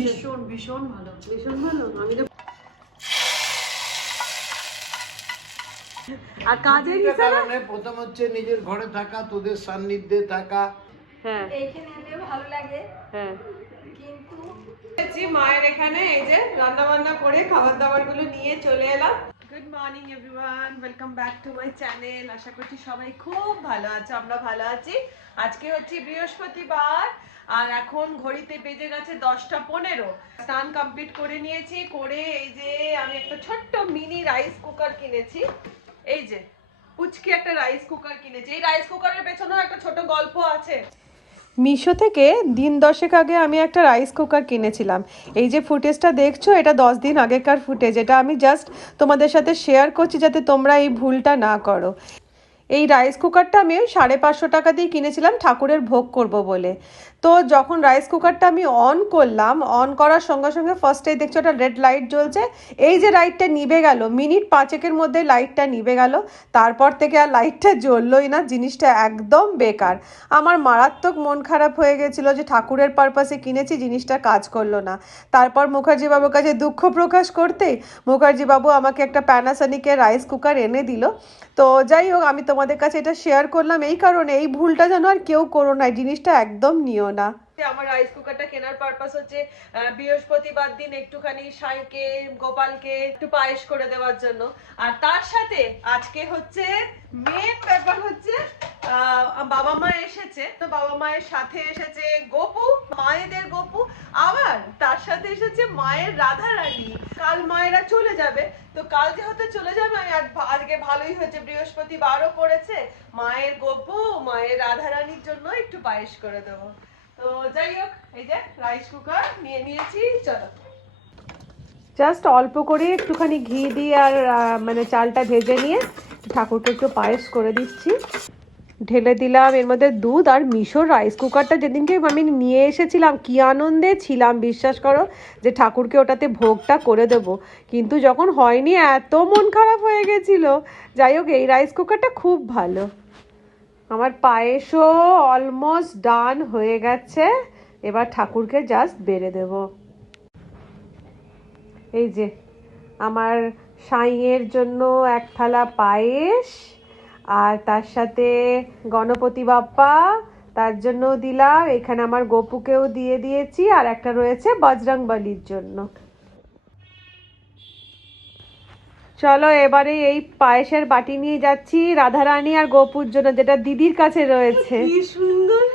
ভীষণ ভীষণ ভালো, ভীষণ ভালো। আমি তো আর কাজের হিসাবে প্রথম হচ্ছে নিজের ঘরে থাকা, তোদের সান্নিধ্যে থাকা। হ্যাঁ, এইখানে এলেও ভালো লাগে, হ্যাঁ। কিন্তু মায়ের এখানে এই যে রান্না বান্না করে খাবার দাবার গুলো নিয়ে চলে এলাম। Good morning everyone, welcome back to my channel. আশা করছি সবাই খুব ভালো আছে, আমরা ভালো আছি। আজকে হচ্ছে বৃহস্পতিবার আর এখন ঘড়িতে বেজে গেছে 10:15। স্নান কমপ্লিট করে নিয়েছি, করে এই যে আমি একটা ছোট্ট মিনি রাইস কুকার কিনেছি। এই যে পুচকি একটা রাইস কুকার কিনেছি। এই রাইস কুকারের পেছনেও একটা ছোট গল্প আছে। মিশো থেকে দিন 10 আগে আমি একটা রাইস কুকার কিনেছিলাম। এই যে ফুটেজটা দেখছো, এটা 10 দিন আগেকার ফুটেজ। এটা আমি জাস্ট তোমাদের সাথে শেয়ার করছি যাতে তোমরা এই ভুলটা না করো। এই রাইস কুকারটা আমি 550 টাকা দিয়ে কিনেছিলাম ঠাকুরের ভোগ করব বলে। তো যখন রাইস কুকারটা আমি অন করলাম, অন করার সঙ্গে সঙ্গে ফার্স্টেই দেখছো একটা রেড লাইট জ্বলছে। এই যে লাইটটা নিভে গেল, মিনিট 5 মধ্যে লাইটটা নিভে গেল। তারপর থেকে আর লাইটটা জ্বললোই না। জিনিসটা একদম বেকার। আমার মারাত্মক মন খারাপ হয়ে গেছিলো যে ঠাকুরের পারপাসে কিনেছি, জিনিসটা কাজ করলো না। তারপর মুখার্জি বাবুর কাছে দুঃখ প্রকাশ করতেই মুখার্জি বাবু আমাকে একটা প্যানাসনিকের রাইস কুকার এনে দিল। তো যাই হোক, আমি তোমাদের কাছে এটা শেয়ার করলাম এই কারণে, এই ভুলটা যেন আর কেউ করো না, জিনিসটা একদম নিও না। আমার রাইস কুকারটা কেনার পারপাস হচ্ছে বৃহস্পতিবার দিন একটুখানি সাইকে গোপালকে একটু পায়েস করে দেওয়ার জন্য। আর তার সাথে আজকে হচ্ছে মেন ব্যাপার হচ্ছে বাবা মা এসেছে। তো বাবা মায়ের সাথে এসেছে গপু, মায়েদের গপু, আবার তার সাথে এসেছে মায়ের রাধা রানী। কাল মায়েরা চলে যাবে, তো কাল যেহেতু চলে যাবে আমি আজকে ভালোই হয়েছে বৃহস্পতিবারও পড়েছে, মায়ের গপু মায়ের রাধা রানীর জন্য একটু পায়েস করে দেবো। তো যাই হোক, এই যে রাইস কুকার নিয়ে নিয়েছি। চলো জাস্ট অল্প করে একটুখানি ঘি দিয়ে আর মানে চালটা ভেজে নিয়ে ঠাকুরকে একটু পায়েস করে দিচ্ছি। ঢেলে দিলাম এর মধ্যে দুধ। আর মিশোর রাইস কুকারটা যেদিনকে আমি নিয়ে এসেছিলাম কি আনন্দে ছিলাম, বিশ্বাস করো, যে ঠাকুরকে ওটাতে ভোগটা করে দেব। কিন্তু যখন হয়নি এত মন খারাপ হয়ে গেছিল। যাই হোক, এই রাইস কুকারটা খুব ভালো। আমার পায়েসও অলমোস্ট ডান হয়ে গেছে। এবার ঠাকুরকে জাস্ট বেড়ে দেব। এই যে আমার সাইয়ের জন্য এক থালা পায়েস, আর তার সাথে গণপতি বাপ্পা তার জন্য দিলাম। এখানে আমার গপুকেও দিয়ে দিয়েছি, আর একটা রয়েছে বজরংবলীর জন্য। চলো এবারে এই পায়েসের বাটি নিয়ে যাচ্ছি রাধারানী আর গোপুর জন্য, যেটা দিদির কাছে রয়েছে। কি সুন্দর,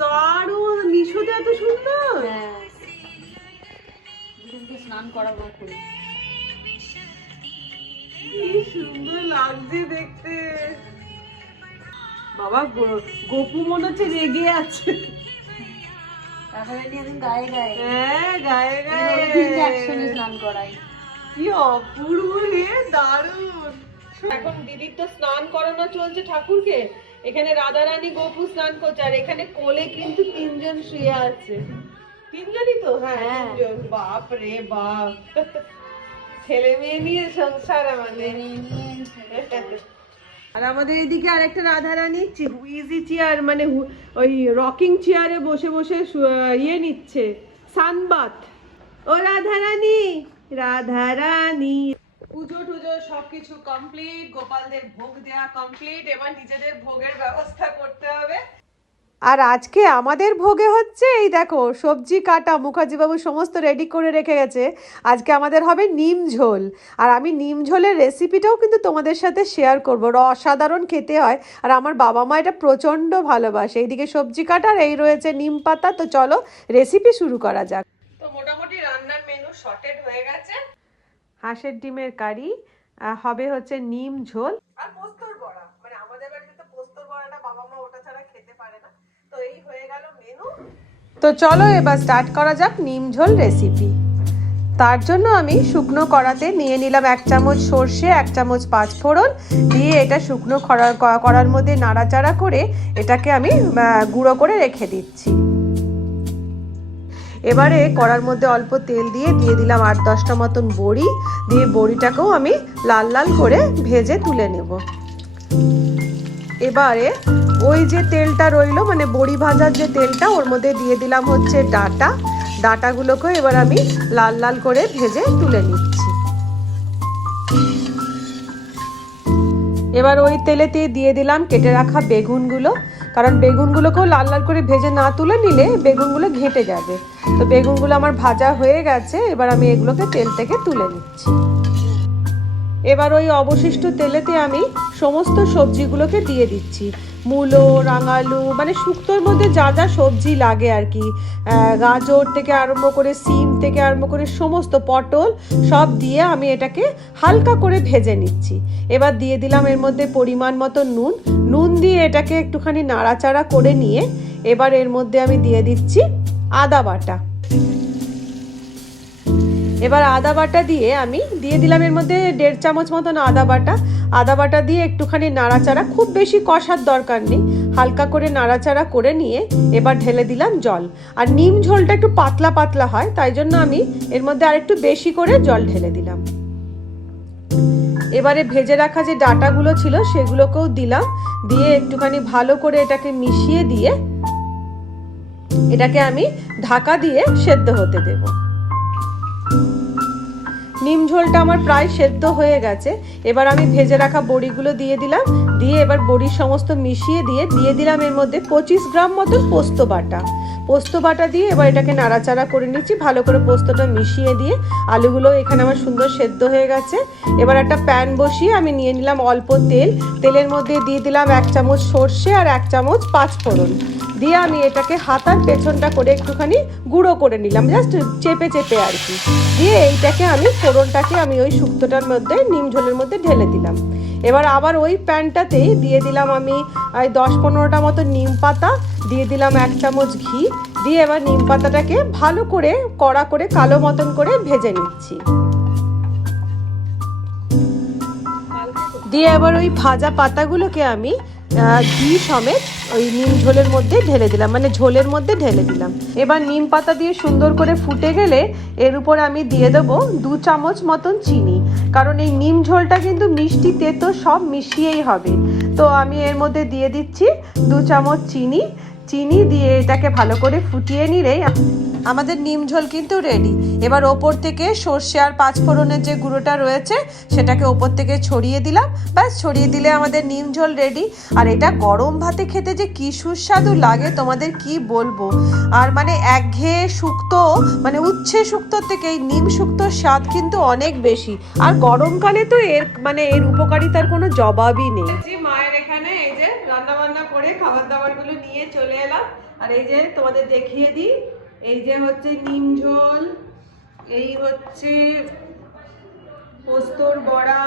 দারুণ। মিশোতে এত সুন্দর। স্নান করাবো, কি সুন্দর লাগছে দেখতে। বাবা গপু মনে হচ্ছে রেগে আছে। তারপরে একদিন গায়ে গায়ে, হ্যাঁ গায়ে গায়ে একসঙ্গে স্নান করাই। কি অপূর্ব রে, দারুণ। এখন দিদির তো স্নান করানো চলছে ঠাকুরকে। এখানে রাধারানী গপু স্নান করছে, আর এখানে কোলে কিন্তু 3 জন শুয়ে আছে। 3 জনই তো, হ্যাঁ 3 জন। বাপ রে বাপ, ছেলে মেয়ে নিয়ে সংসার আমাদের। আর আমাদের এদিকে আরেকটা রাধারানী ইজি চেয়ার, মানে ওই রকিং চেয়ারে বসে বসে ইয়ে নিচ্ছে, সানবাত। ও রাধারানী, রাধারানী। পুজো টুজো সবকিছু কমপ্লিট, গোপালদের ভোগ দেওয়া কমপ্লিট। এবার নিজেদের ভোগের ব্যবস্থা করতে হবে। আর আজকে আমাদের ভোগে হচ্ছে এই দেখো সবজি কাটা, মুখার্জিবাবু সমস্ত রেডি করে রেখে গেছে। আজকে আমাদের হবে নিম ঝোল। আর আমি নিম ঝোলের রেসিপিটাও কিন্তু তোমাদের সাথে শেয়ার করবো। অসাধারণ খেতে হয়, আর আমার বাবা মা এটা প্রচণ্ড ভালোবাসে। এইদিকে সবজি কাটা, আর এই রয়েছে নিম পাতা। তো চলো রেসিপি শুরু করা যাক। তো মোটামুটি রান্নার মেনু শর্টেড হয়ে গেছে। হাঁসের ডিমের কারি হবে, হচ্ছে নিম ঝোল আর পোস্তর বড়া। মানে আমাদের বাড়িতে তো পোস্তর বড়াটা বাবা মা ওটা ছাড়া খেতে পারে না। তো এই হয়ে গেল মেনু। তো চলো এবার স্টার্ট করা যাক নিম ঝোল রেসিপি। তার জন্য আমি শুকনো কড়াতে নিয়ে নিলাম 1 চামচ সর্ষে, 1 চামচ 5 ফোড়ন দিয়ে এটা শুকনো কড়ার মধ্যে নাড়াচাড়া করে এটাকে আমি গুঁড়ো করে রেখে দিচ্ছি। এবারে কড়ার মধ্যে অল্প তেল দিয়ে দিলাম 8-10টা মতন বড়ি, দিয়ে বড়িটাকেও আমি লাল লাল করে ভেজে তুলে নেব। এবারে ওই যে তেলটা রইলো, মানে বড়ি ভাজার যে তেলটা, ওর মধ্যে দিয়ে দিলাম হচ্ছে ডাটাগুলোকে এবার আমি লাল লাল করে ভেজে তুলে নিচ্ছি। এবার ওই তেলেতে দিয়ে দিলাম কেটে রাখা বেগুনগুলো, কারণ বেগুনগুলোকেও লাল লাল করে ভেজে না তুলে নিলে বেগুনগুলো ঘেঁটে যাবে। তো বেগুনগুলো আমার ভাজা হয়ে গেছে, এবার আমি এগুলোকে তেল থেকে তুলে নিচ্ছি। এবার ওই অবশিষ্ট তেলেতে আমি সমস্ত সবজিগুলোকে দিয়ে দিচ্ছি। মূলো, রাঙালু, মানে শুক্তোর মধ্যে যা যা সবজি লাগে আর কি, গাজর থেকে আরম্ভ করে সিম থেকে আরম্ভ করে সমস্ত, পটল সব দিয়ে আমি এটাকে হালকা করে ভেজে নিচ্ছি। এবার দিয়ে দিলাম এর মধ্যে পরিমাণ মতো নুন দিয়ে এটাকে একটুখানি নাড়াচাড়া করে নিয়ে এবার এর মধ্যে আমি দিয়ে দিচ্ছি আদা বাটা। এবার আদা বাটা দিয়ে আমি দিয়ে দিলাম এর মধ্যে 1.5 চামচ মতন আদা বাটা দিয়ে একটুখানি নাড়াচাড়া, খুব বেশি কষার দরকার নেই, হালকা করে নাড়াচাড়া করে নিয়ে এবার ঢেলে দিলাম জল। আর নিম ঝোলটা একটু পাতলা পাতলা হয়, তাই জন্য আমি এর মধ্যে আরেকটু বেশি করে জল ঢেলে দিলাম। এবারে ভেজে রাখা যে ডাটাগুলো ছিল সেগুলোকেও দিলাম, দিয়ে একটুখানি ভালো করে এটাকে মিশিয়ে দিয়ে এটাকে আমি ঢাকা দিয়ে সেদ্ধ হতে দেব। নিম ঝোলটা আমার প্রায় সেদ্ধ হয়ে গেছে। এবার আমি ভেজে রাখা বড়িগুলো দিয়ে দিলাম, দিয়ে এবার বড়ির সমস্ত মিশিয়ে দিয়ে দিলাম এর মধ্যে 25 গ্রাম মতো পোস্ত বাটা দিয়ে এবার এটাকে নাড়াচাড়া করে নিচ্ছি, ভালো করে পোস্তটা মিশিয়ে দিয়ে। আলুগুলো এখানে আমার সুন্দর সেদ্ধ হয়ে গেছে। এবার একটা প্যান বসিয়ে আমি নিয়ে নিলাম অল্প তেলের মধ্যে দিয়ে দিলাম 1 চামচ সর্ষে আর 1 চামচ পাঁচফোড়ন দিয়ে আমি এটাকে হাতার পেছনটা করে একটুখানি গুঁড়ো করে নিলাম, জাস্ট চেপে আর কি। দিয়ে এইটাকে আমি ফোড়নটাকে আমি ওই শুক্তোটার মধ্যে, নিম ঝোলের মধ্যে ঢেলে দিলাম। এবার আবার ওই প্যানটাতেই দিয়ে দিলাম আমি 10-15টা মতো নিম পাতা, দিয়ে দিলাম 1 চামচ ঘি দিয়ে এবার নিম পাতাটাকে ভালো করে কড়া করে কালো মতন করে ভেজে নিচ্ছি। দিয়ে এবার ওই ভাজা পাতাগুলোকে আমি ঘি সমেত ওই নিম ঝোলের মধ্যে ঢেলে দিলাম, মানে ঝোলের মধ্যে ঢেলে দিলাম। এবার নিম পাতা দিয়ে সুন্দর করে ফুটে গেলে এর উপর আমি দিয়ে দেবো 2 চামচ মতন চিনি, কারণ এই নিম ঝোলটা কিন্তু মিষ্টি তেতো সব মিশিয়েই হবে। তো আমি এর মধ্যে দিয়ে দিচ্ছি 2 চামচ চিনি দিয়ে এটাকে ভালো করে ফুটিয়ে নিলেই আমাদের নিম ঝোল কিন্তু রেডি। এবার ওপর থেকে সর্ষে আর পাঁচফোড়নের যে গুঁড়োটা রয়েছে সেটাকে ওপর থেকে ছড়িয়ে দিলাম, ব্যাস ছড়িয়ে দিলে আমাদের নিম ঝোল রেডি। আর এটা গরম ভাতে খেতে যে কি সুস্বাদু লাগে তোমাদের কি বলবো। আর মানে একঘেয়ে শুক্তো, মানে উচ্ছে শুক্তোর থেকে এই নিম শুক্তোর স্বাদ কিন্তু অনেক বেশি। আর গরমকালে তো এর উপকারিতার কোনো জবাবই নেই। মায়ের এখানে এই যে রান্না বান্না করে খাবার দাবারগুলো নিয়ে চলে এলাম। আর এই যে তোমাদের দেখিয়ে দিই, এই যে হচ্ছে নিম ঝোল, এই হচ্ছে পোস্তর বড়া,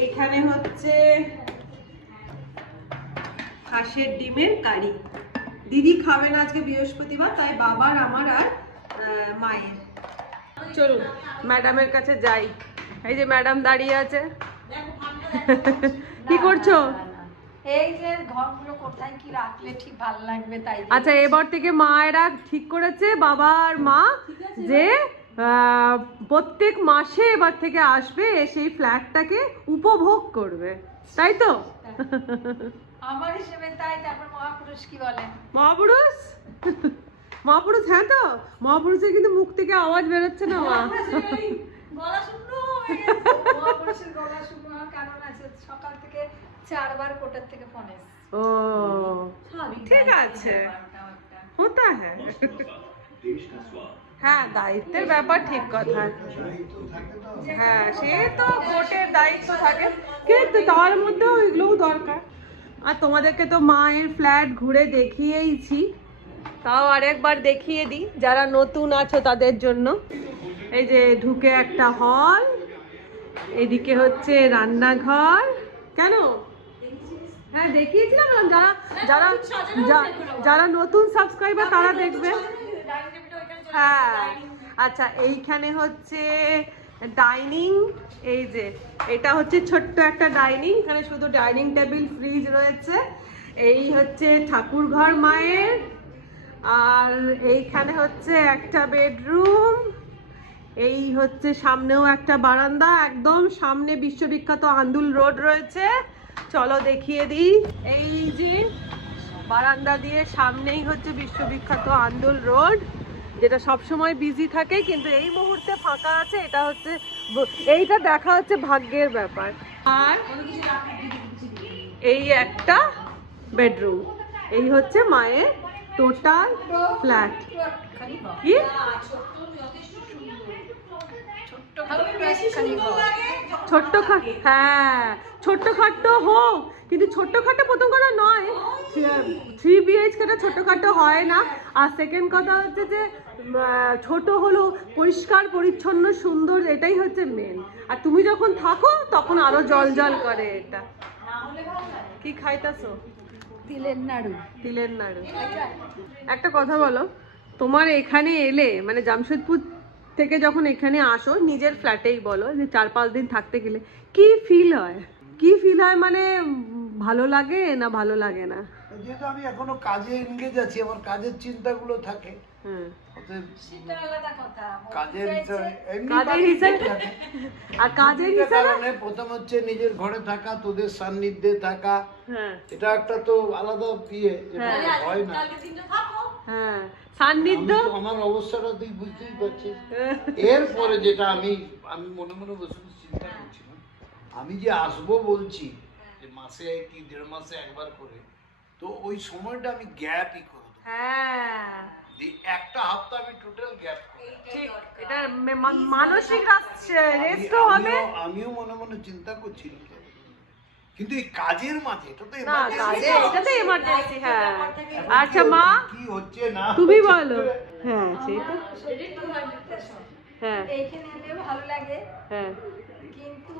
এইখানে হচ্ছে হাঁসের ডিমের কারি। দিদি খাবে না আজকে বৃহস্পতিবার, তাই বাবার, আমার আর মায়ের। চলুন ম্যাডামের কাছে যাই। এই যে ম্যাডাম দাঁড়িয়ে আছে, কি করছো? এই যে ঘরগুলো কোথায় কি রাখলে ঠিক ভালো লাগবে তাই। আচ্ছা, এবার থেকে মায়েরা ঠিক করেছে, বাবা আর মা, যে প্রত্যেক মাসে এবার থেকে আসবে, সেই ফ্ল্যাটটাকে উপভোগ করবে, তাই তো? আমার হিসেবে তাই। তারপর মহাপুরুষ কি বলে? মহাপুরুষ, হ্যাঁ তো মহাপুরুষের কিন্তু মুখ থেকে আওয়াজ বেরোচ্ছে না মা। গলা শুকনো হয়ে গেছে। মহাপুরুষের গলা শুকনো কারণ আছে, সকাল থেকে 4 বার কোটার থেকে ফোন এসেছে। ও ঠিক আছে, হতা হ্যাঁ। হ্যাঁ, দায়িত্বের ব্যাপার, ঠিক কথা। হ্যাঁ, সে তো কোর্টের দায়িত্ব থাকে, কিন্তু তার মধ্যেও এগুলোও দরকার। আর তোমাদেরকে তো মায়ের ফ্ল্যাট ঘুরে দেখিয়েইছি, তাও আরেকবার দেখিয়ে দিই যারা নতুন আছো তাদের জন্য। এই যে ঢুকে একটা হল, এদিকে হচ্ছে রান্নাঘর। কেন? হ্যাঁ দেখিয়েছিলাম, যারা নতুন সাবস্ক্রাইবার তারা দেখবে। হ্যাঁ আচ্ছা, এইখানে হচ্ছে ডাইনিং। এই যে এটা হচ্ছে ছোট্ট একটা ডাইনিং, এখানে শুধু ডাইনিং টেবিল, ফ্রিজ রয়েছে। এই হচ্ছে ঠাকুর ঘর মায়ের। আর এইখানে হচ্ছে একটা বেডরুম। এই হচ্ছে সামনেও একটা বারান্দা, একদম সামনে বিশ্ববিখ্যাত আন্দুল রোড রয়েছে। চলো দেখিয়ে দিই। এই যে বারান্দা দিয়ে সামনেই হচ্ছে বিশ্ববিখ্যাত আন্দোল রোড, যেটা সবসময় বিজি থাকে কিন্তু এই মুহূর্তে ফাঁকা আছে। এটা হচ্ছে এইটা দেখা হচ্ছে ভাগ্যের ব্যাপার। আর এই একটা বেডরুম, এই হচ্ছে মায়ের টোটাল ফ্ল্যাট। কি হ্যাঁ ছোট্টখাট্টো হোক, কিন্তু ছোট্টখাট্টো প্রথম কথা নয়, 3 BHK ছোট্টখাট্টো হয় না। আর সেকেন্ড কথা হচ্ছে যে ছোট হলো পরিষ্কার পরিচ্ছন্ন সুন্দর, এটাই হচ্ছে মেন। আর তুমি যখন থাকো তখন আরো জল জল করে। এটা কি খাইতাছো? তিলের নাড়ু। তিলের নাড়ু। একটা কথা বলো, তোমার এখানে এলে মানে জামশেদপুর থেকে যখন এখানে আসো, নিজের ফ্ল্যাটেই বলো, যে 4-5 দিন থাকতে গেলে কি ফিল হয়? কি ফিল হয় মানে ভালো লাগে না ভালো লাগে না? যেহেতু আমি এখনো কাজে এনগেজ আছি, আমার কাজের চিন্তাগুলো থাকে। অতএব সেটা আলাদা কথা। কাজের হিসাবে এমনি কাজের বাড়িতে হিসাবে থাকে। আর কাজের দুইটা হিসাবে কারণে, প্রথম হচ্ছে নিজের ঘরে থাকা, তোদের সান্নিধ্যে থাকা, হ্যাঁ এটা একটা তো আলাদা ইয়ে, যেটা হয় না। হ্যাঁ সান্নিধ্য। আমি তো আমার অবস্থাটা তুই বুঝতেই পারছিস। এরপরে যেটা আমি মনে মনে বসে বসে চিন্তা করছিলাম, আমি যে আসবো বলছি, যে মাসে কি 1.5 মাসে একবার করে, তো ওই সময়টা আমি গ্যাপই করে দেবো। হ্যাঁ একটা হপ্তাহ আমি টোটাল গ্যাপ করি। ঠিক, এটা মানসিক রেস্টও হবে। আমিও মনে মনে চিন্তা করছি, কিন্তু এই কাজের মাঝে এটা তো না কাজে এটা তো এমার্জেন্সি। হ্যাঁ আচ্ছা মা কি হচ্ছে না তুমি বলো। হ্যাঁ সেটা হ্যাঁ এইখানে এলে ভালো লাগে, হ্যাঁ কিন্তু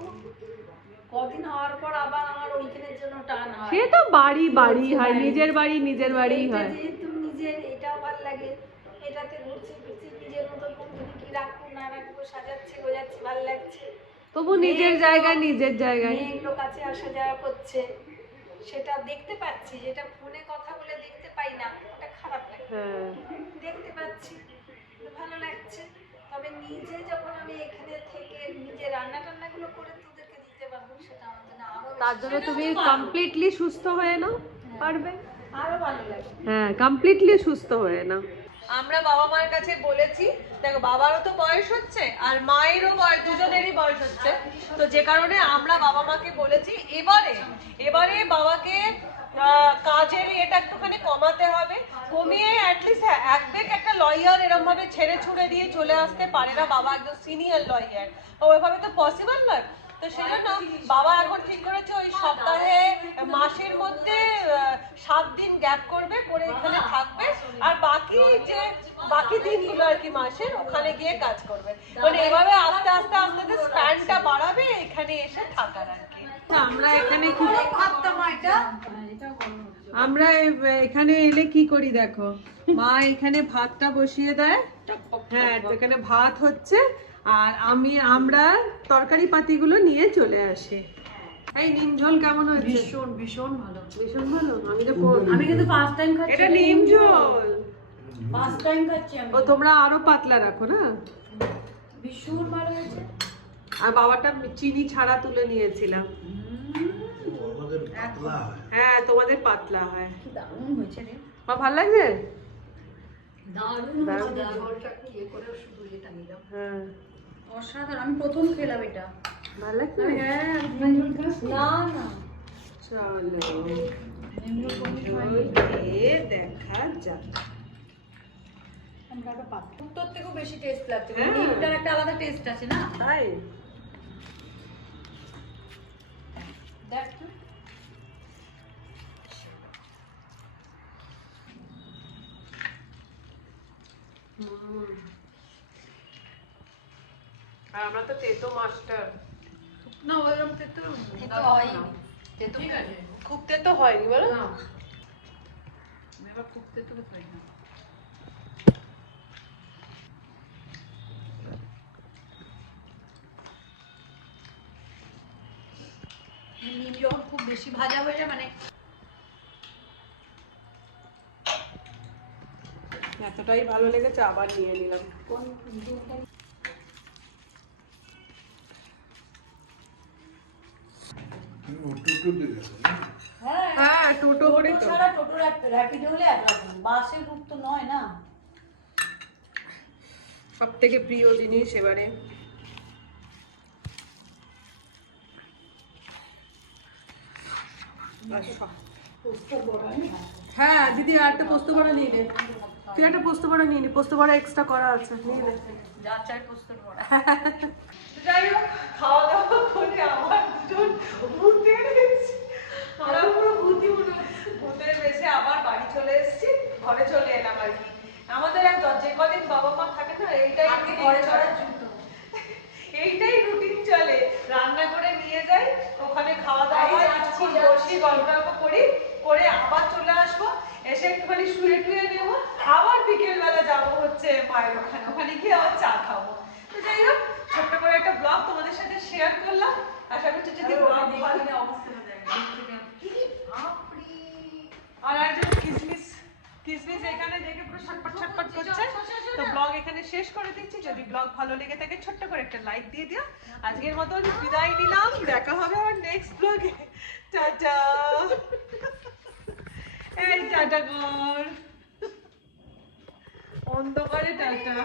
কদিন হওয়ার পর আবার আমার ওইখানের জন্য টান হয়। সে তো বাড়ি বাড়ি হয়, নিজের বাড়ি বাড়িই এইটা হয়। যেহেতু নিজের, এটাও ভালো লাগে। এটাতে ঘুরছি ফিরছি নিজের মতো, কোনদিন কি রাখবো না রাখবো, সাজাচ্ছি গোজাচ্ছি, ভালো লাগছে। তবু নিজের জায়গায় নিজের জায়গায়। মেয়েগুলো কাছে আসা যাওয়া করছে, সেটা দেখতে পাচ্ছি, যেটা ফোনে কথা বলে দেখতে পাই না, ওটা খারাপ লাগে। হ্যাঁ দেখতে পাচ্ছি, ভালো লাগছে। তবে নিজে যখন আমি এখানে থেকে নিজে রান্না টান্নাগুলো করে তোদেরকে দিতে পারবো, সেটা আমার জন্য আরো তার জন্য তুমি কমপ্লিটলি সুস্থ হয়ে নাও, পারবে। আরো ভালো লাগে। হ্যাঁ কমপ্লিটলি সুস্থ হয়ে নাও। আমরা বাবা মায়ের কাছে বলেছি, দেখো বাবারও তো বয়স হচ্ছে আর মায়েরও বয়স, দুজনেরই বয়স হচ্ছে, তো যে কারণে আমরা বাবা মাকে বলেছি এবারে বাবাকে কাজের এটা একটুখানি কমাতে হবে, কমিয়ে অ্যাটলিস্ট এক বেগ একটা লয়ার এরকম ভাবে ছেড়ে ছুড়ে দিয়ে চলে আসতে পারে না। বাবা একদম সিনিয়র লয়ার, ওইভাবে তো পসিবল নয়। তো সেজন্য বাবা এখন ঠিক করেছে ওই সপ্তাহে মাসের মধ্যে 7 দিন গ্যাপ করবে, করে এখানে থাকবে, আর বাকি দিনগুলো আর কি মাসের ওখানে গিয়ে কাজ করবে। মানে এভাবে আস্তে আস্তে আস্তে আস্তে স্প্যানটা বাড়াবে এখানে এসে থাকার আর কি। আমরা এখানে কি আমরা এখানে এলে কি করি দেখো, মা এখানে ভাতটা বসিয়ে দেয়। হ্যাঁ এখানে ভাত হচ্ছে, আর আমরা তরকারি পাতিগুলো নিয়ে চলে আসি। এই নিম ঝোল কেমন হয়েছে? ভীষণ ভীষণ ভালো, ভীষণ ভালো। আমি কিন্তু ফার্স্ট টাইম খাচ্ছি এটা নিম ঝোল, ফার্স্ট টাইম খাচ্ছি আমি। ও তোমরা আরো পাতলা রাখো না। ভীষণ ভালো হয়েছে। আর বাবাটা চিনি ছাড়া তুলে নিয়েছিলাম। আমাদের পাতলা হয়। হ্যাঁ তোমাদের পাতলা হয়। কি দারুণ হয়েছে রে, মা ভালো লাগছে? দারুণ হয়েছে। ঝোলটা ইয়ে করে শুধু এটা নিলাম, হ্যাঁ অসাধারণ। আমি প্রথম খেলাম এটা, ভালো লাগছে। হ্যাঁ না না চলো এমনি কোনো খাইনি। খেয়ে দেখা যাক। আমরা পাত্তর থেকেও বেশি টেস্ট লাগছে, হ্যাঁ। ডিমটার একটা আলাদা টেস্ট আছে না। তাই দেখ তো। আর আমরা তো তেতো মাস্টার না ওইরকম তেতো হয়নি, তেতো ঠিক আছে, খুব তেতো হয়নি বলো। না আমি আবার খুব তেতো খাই না। নিম যখন খুব বেশি ভাজা হয়ে যায়, মানে এতটাই ভালো লেগেছে আবার নিয়ে নিলাম। টোটো দিলে না? হ্যাঁ টোটো করে তো ছাড়া টোটো র্যাপিড হলে একরকম, বাসের রুট তো নয় না। সব থেকে প্রিয় জিনিস এবারে হ্যাঁ দিদি আর একটা পোস্ত বড়া নিয়ে নে, তুই একটা পোস্ত বড়া নিয়ে নে, পোস্ত বড়া এক্সট্রা করা আছে নিয়ে নে। যা চাই পোস্তর বড়া। যাই হোক খাওয়া দাওয়া করে আবার দুজন ভূতের বেশে, আমরা পুরো ভূতি মনে হচ্ছে, ভূতের বেশে আবার বাড়ি চলে এসেছি, ঘরে চলে এলাম আর কি। আমাদের এক যে কদিন বাবা মা থাকে না এইটাই আগে ঘরে চড়ার জুতো। এইটাই রুটিন চলে, রান্না করে নিয়ে যাই, ওখানে খাওয়া দাওয়া কিছুক্ষণ বসি, গল্প টল্প করি, করে আবার চলে আসবো, এসে একটুখানি শুয়ে টুয়ে নেবো, আবার বিকেল বেলা যাবো হচ্ছে মায়ের ওখানে, ওখানে গিয়ে আবার চা খাবো। তো যাই হোক ছোট্ট করে একটা ব্লগ তোমাদের সাথে শেয়ার করলাম, আশা করছি যদি ব্লগ ভালো অবস্থা হয়ে যায়। আর একজন কিসমিস কিসমিস এখানে দেখে পুরো ছটপট ছটপট করছে। তো ব্লগ এখানে শেষ করে দিচ্ছি, যদি ব্লগ ভালো লেগে থাকে ছোট্ট করে একটা লাইক দিয়ে দিও। আজকের মতন বিদায় নিলাম, দেখা হবে আমার নেক্সট ব্লগে। টাটা, এই টাটা কর, অন্ধকারে টাটা।